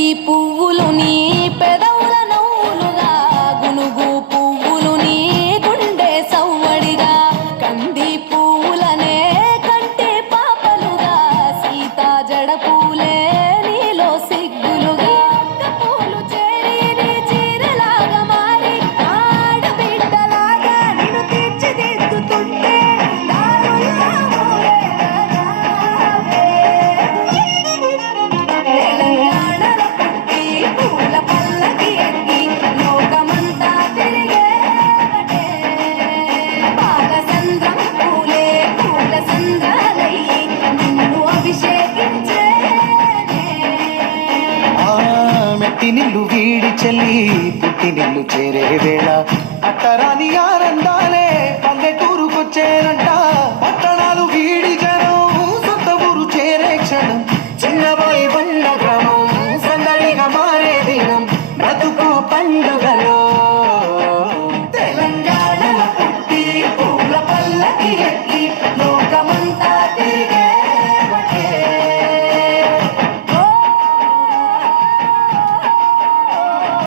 బంతి పువ్వులు నీ పెదవుల నవ్వులుగా గునుగు పువ్వులు నీ గుండె సవ్వడిగా కంది పువ్వులనే కంటి పాపలుగా సీతా జడ పూలే నీలో సిగ్గులుగా పూలు చేరి నీ చీరలాగా మారి ఆడబిడ్డలాగా నిన్ను తీర్చిదిద్దుతుంటే మెట్టినిల్లు వీడి చెల్లి పుట్టినిల్లు చేరే వేళ అట్టరాని ఆనందాలే పల్లెటూరుకొచ్చేనంట పట్టణాలు వీడి జనం సొంత ఊరు చేరే క్షణం చిన్నబోయి బండ గ్రామం సందడిగా మారే దినం బ్రతుకు పండుగలో తెలంగాణ పుట్టి పూల పల్లకి ఎక్కి